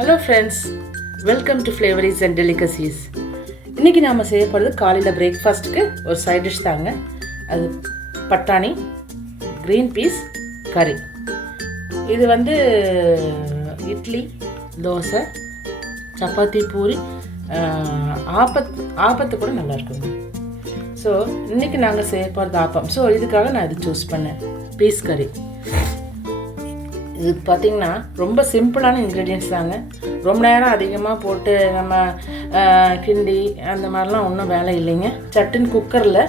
Hello friends, welcome to flavours and delicacies. இன்றைக்கி நாம் செய்ய போகிறது காலையில் பிரேக்ஃபாஸ்ட்டுக்கு ஒரு சைட் டிஷ் தாங்க. அது பட்டாணி க்ரீன் பீஸ் கறி. இது வந்து இட்லி, தோசை, சப்பாத்தி, பூரி, ஆப்பத்து கூட நல்லா இருக்குங்க. ஸோ இன்றைக்கி நாங்கள் செய்ய போகிறது ஆப்பம். ஸோ இதுக்காக நான் இது சூஸ் பண்ணேன், பீஸ் கறி. இது பார்த்திங்கன்னா ரொம்ப சிம்பிளான இன்க்ரீடியன்ட்ஸ் தாங்க. ரொம்ப நேரம் அதிகமாக போட்டு நம்ம கிண்டி அந்த மாதிரிலாம் ஒன்றும் வேலை இல்லைங்க. சட்டுன்னு குக்கரில்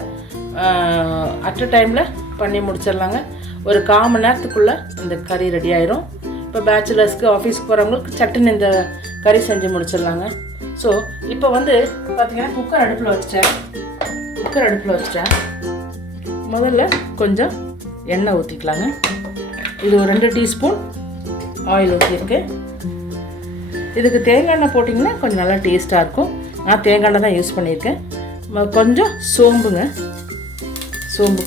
அட் அ டைமில் பண்ணி முடிச்சிடலாங்க. ஒரு 1/4 மணி நேரத்துக்குள்ளே இந்த கறி ரெடி ஆயிரும். இப்போ பேச்சுலர்ஸ்க்கு, ஆஃபீஸ்க்கு போகிறவங்களுக்கு சட்டுன்னு இந்த கறி செஞ்சு முடிச்சிடலாங்க. ஸோ இப்போ வந்து பார்த்திங்கன்னா குக்கர் அடுப்பில் வச்சிட்டேன். முதல்ல கொஞ்சம் எண்ணெய் ஊற்றிக்கலாங்க. இது ஒரு 2 டீஸ்பூன் ஆயில் ஊற்றிருக்கு. இதுக்கு தேங்காய் எண்ணெய் போட்டிங்கன்னா கொஞ்சம் நல்லா டேஸ்ட்டாக இருக்கும். நான் தேங்காய் எண்ணெய் தான் யூஸ் பண்ணியிருக்கேன். கொஞ்சம் சோம்பு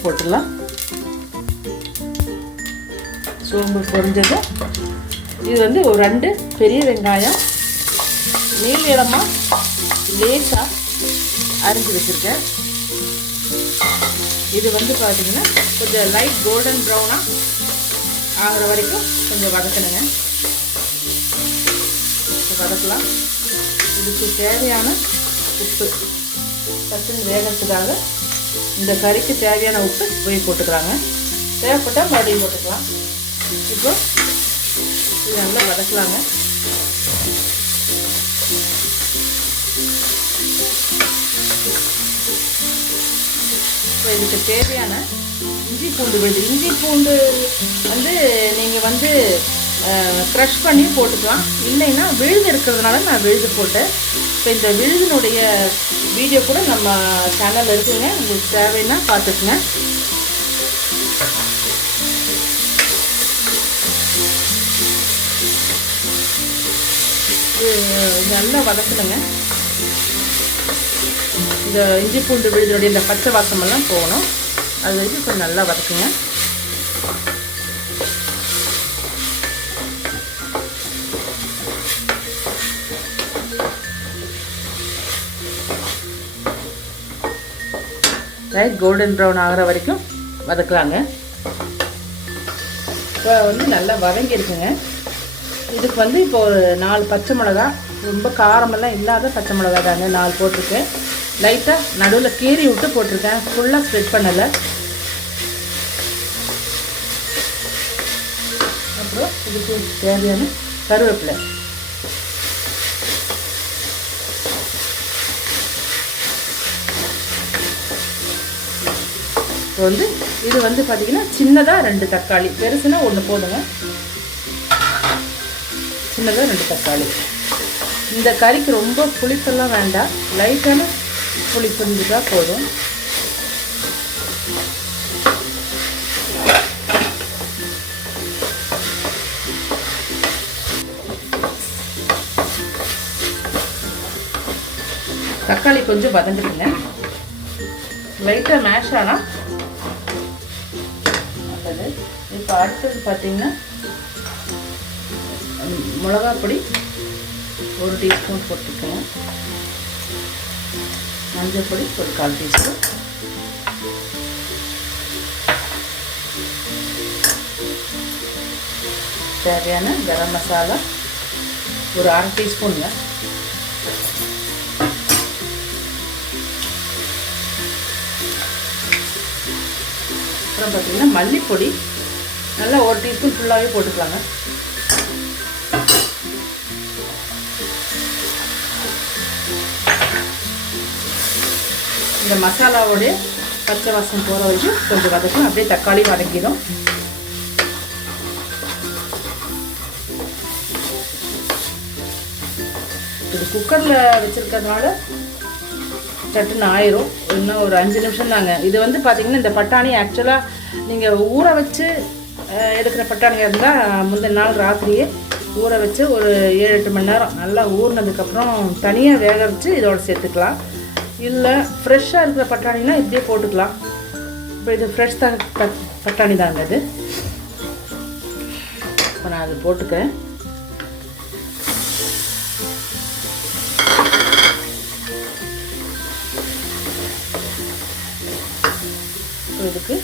போட்டுடலாம். சோம்பு பொரிஞ்சதும் இது வந்து ஒரு 2 பெரிய வெங்காயம் நீளமாக லேசாக அரிஞ்சு வச்சுருக்கேன். இது வந்து பார்த்திங்கன்னா கொஞ்சம் லைட் கோல்டன் ப்ரௌனாக ஆகிற வரைக்கும் கொஞ்சம் வதக்கணுங்க. வதக்கலாம். இதுக்கு தேவையான உப்பு, சட்டுன்னு வேகத்துக்காக இந்த கறிக்கு தேவையான உப்பு போய் போட்டுக்கலாங்க. தேவைப்பட்டால் மறுபடியும் போட்டுக்கலாம். இப்போ இது நல்லா வதக்கலாங்க. இப்போ இதுக்கு தேவையான இஞ்சி பூண்டு வந்து நீங்கள் வந்து க்ரஷ் பண்ணி போட்டுக்கலாம். இல்லைன்னா விழுது இருக்கிறதுனால நான் விழுது போட்டேன். இப்போ இந்த விழுதினுடைய வீடியோ கூட நம்ம சேனலில் இருக்குங்க. உங்களுக்கு தேவைன்னா பார்த்துக்குங்க. நல்லா வதக்கணுங்க. இந்த இஞ்சி பூண்டு விழுதினுடைய இந்த பச்சை வாசமெல்லாம் போகணும். அது வரைக்கும் கொஞ்சம் நல்லா வதக்குங்க. லைட் கோல்டன் ப்ரௌன் ஆகிற வரைக்கும் வதக்கலாங்க. இப்போ வந்து நல்லா வதங்கியிருக்குங்க. இதுக்கு வந்து இப்போ ஒரு 4 பச்சை மிளகா, ரொம்ப காரமெல்லாம் இல்லாத பச்சை மிளகா தாங்க 4 போட்டிருக்கேன். லைட்டாக நடுவில் கீறி விட்டு போட்டிருக்கேன், ஃபுல்லாக ஸ்ப்ரெட் பண்ணலை. அப்புறம் இதுக்கு தேவையான கருவேப்பிலை. இப்போ வந்து இது வந்து பார்த்திங்கன்னா சின்னதாக 2 தக்காளி, பெருசுனா 1 போதுங்க. சின்னதாக 2 தக்காளி. இந்த கறிக்கு ரொம்ப புளிப்பெல்லாம் வேண்டாம், லைட்டான புளிப்பு இருந்துட்டா போதும். தக்காளி கொஞ்சம் வதங்கிட்டுங்க. லைட்டாக மேஷ் ஆனால் நல்லது. இப்போ அடுத்தது பார்த்திங்கன்னா மிளகாப்பொடி 1 டீஸ்பூன் போட்டுக்கோங்க. மஞ்சள் பொடி ஒரு 1/4 டீஸ்பூன். தேவையான கரம் மசாலா ஒரு 1/2 டீஸ்பூனுங்க. அப்புறம் பார்த்திங்கன்னா மல்லிப்பொடி நல்லா 1 டீஸ்பூன் ஃபுல்லாகவே போட்டுக்கலாங்க. இந்த மசாலாவோடைய பச்சை வாசம் போகிற வரைக்கும் கொஞ்சம் வதக்கும். அப்படியே தக்காளி வதக்கிடும். இது குக்கரில் வச்சுருக்கிறதுனால சட்டுன்னு ஆயிரும். இன்னும் ஒரு 5 நிமிஷம் தாங்க. இது வந்து பார்த்திங்கன்னா இந்த பட்டாணி ஆக்சுவலாக நீங்கள் ஊற வச்சு எடுக்கிற பட்டாணியாக இருந்தால் முந்தின நாள் ராத்திரியே ஊற வச்சு ஒரு 7-8 மணி நேரம் நல்லா ஊறினதுக்கப்புறம் தனியாக வேக வச்சு இதோடு சேர்த்துக்கலாம். இல்லை ஃப்ரெஷ்ஷாக இருக்கிற பட்டாணினா இப்படியே போட்டுக்கலாம். இப்போ இது ஃப்ரெஷ் பட்டாணி தாங்க இது. இப்போ நான் அது போட்டுக்கிறேன். இப்போ இதுக்கு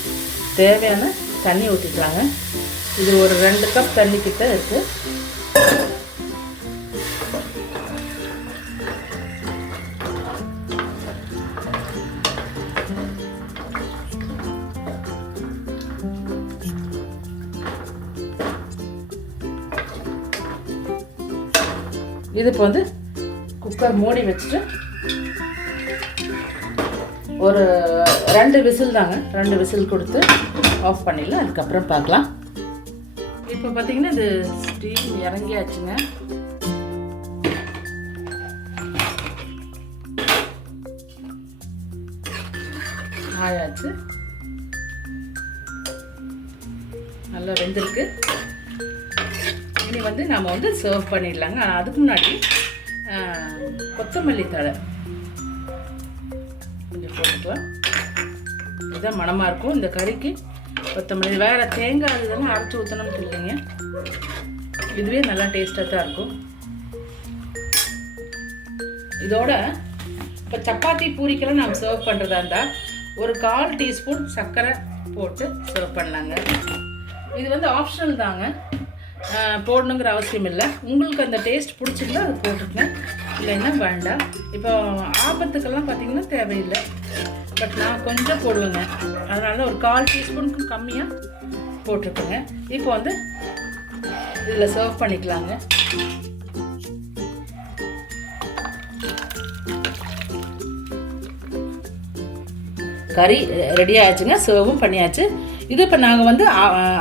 தேவையான தண்ணி ஊற்றிக்கலாங்க. இது ஒரு 2 கப் தண்ணி கிட்ட இருக்குது. இது இப்போ வந்து குக்கர் மூடி வச்சுட்டு ஒரு 2 விசில் தாங்க, 2 விசில் கொடுத்து ஆஃப் பண்ணிடலாம். அதுக்கப்புறம் பார்க்கலாம். இப்போ பார்த்தீங்கன்னா இது ஸ்டீம் இறங்கியாச்சுங்க. ஆயாச்சு, நல்லா வெந்திருக்கு. இனி வந்து நம்ம வந்து சர்வ் பண்ணிடலாங்க. ஆனால் அதுக்கு முன்னாடி கொத்தமல்லி தழை கொஞ்சம் போட்டுக்கலாம். இதுதான் மணமாக இருக்கும் இந்த கறிக்கு. கொத்தமல்லி வேறு தேங்காய் இதெல்லாம் அரைச்சி ஊற்றணும்னு இல்லைங்க, இதுவே நல்லா டேஸ்ட்டாக தான் இருக்கும். இதோட இப்போ சப்பாத்தி பூரிக்கெல்லாம் நம்ம சர்வ் பண்ணுறதா இருந்தால் ஒரு 1/4 டீஸ்பூன் சர்க்கரை போட்டு சர்வ் பண்ணலாங்க. இது வந்து ஆப்ஷனல் தாங்க, போடணுங்கிற அவசியம் இல்லை. உங்களுக்கு அந்த டேஸ்ட் பிடிச்சிருந்தா அது போட்டுருங்க, இல்லைன்னா வேண்டாம். இப்போ ஆபத்துக்கெல்லாம் பார்த்திங்கன்னா தேவையில்லை, பட் நான் கொஞ்சம் போடுவேங்க. அதனால தான் ஒரு 1/4 டீஸ்பூனுக்கும் கம்மியாக போட்டிருக்கேங்க. இப்போ வந்து இதில் சர்வ் பண்ணிக்கலாங்க. கறி ரெடி ஆச்சுங்க, சர்வும் பண்ணியாச்சு. இது இப்போ நாங்கள் வந்து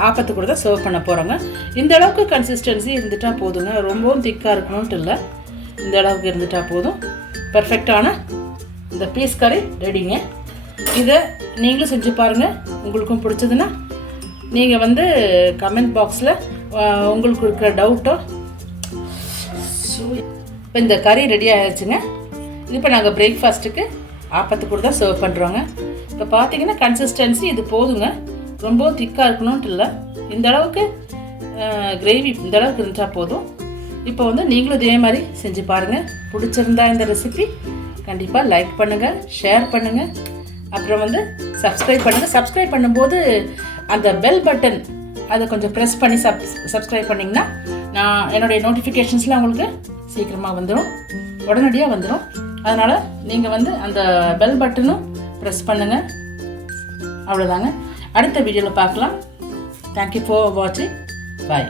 ஆப்பத்து கூட தான் சர்வ் பண்ண போகிறோங்க. இந்த அளவுக்கு கன்சிஸ்டன்சி இருந்துட்டால் போதுங்க, ரொம்பவும் திக்காக இருக்கணும்ட்டு இல்லை, இந்த அளவுக்கு இருந்துட்டால் போதும். பர்ஃபெக்டான இந்த பீஸ் கறி ரெடிங்க. இதை நீங்களும் செஞ்சு பாருங்கள். உங்களுக்கும் பிடிச்சதுன்னா நீங்கள் வந்து கமெண்ட் பாக்ஸில் உங்களுக்கு இருக்கிற டவுட்டோ. இப்போ இந்த கறி ரெடி ஆகிடுச்சுங்க. இது இப்போ நாங்கள் பிரேக்ஃபாஸ்ட்டுக்கு ஆப்பத்து கூட தான் சர்வ் பண்ணுறோங்க. இப்போ பார்த்தீங்கன்னா கன்சிஸ்டன்சி இது போதுங்க, ரொம்ப திக்காக இருக்கணும்ட்டு இல்லை, இந்த அளவுக்கு கிரேவி இந்த அளவுக்கு இருந்தால் போதும். இப்போ வந்து நீங்களும் இதே மாதிரி செஞ்சு பாருங்கள். பிடிச்சிருந்தா இந்த ரெசிபி கண்டிப்பாக லைக் பண்ணுங்கள், ஷேர் பண்ணுங்கள், அப்புறம் வந்து சப்ஸ்கிரைப் பண்ணுங்கள். சப்ஸ்கிரைப் பண்ணும்போது அந்த பெல் பட்டன் அதை கொஞ்சம் ப்ரெஸ் பண்ணி சப்ஸ்கிரைப் பண்ணிங்கன்னா நான் என்னுடைய நோட்டிஃபிகேஷன்ஸ்லாம் உங்களுக்கு சீக்கிரமாக வந்துடும், உடனடியாக வந்துடும். அதனால் நீங்கள் வந்து அந்த பெல் பட்டனும் ப்ரெஸ் பண்ணுங்கள். அவ்வளோதாங்க. அடுத்த வீடியோவில் பார்க்கலாம். தேங்க்யூ ஃபார் வாட்சிங். பாய்.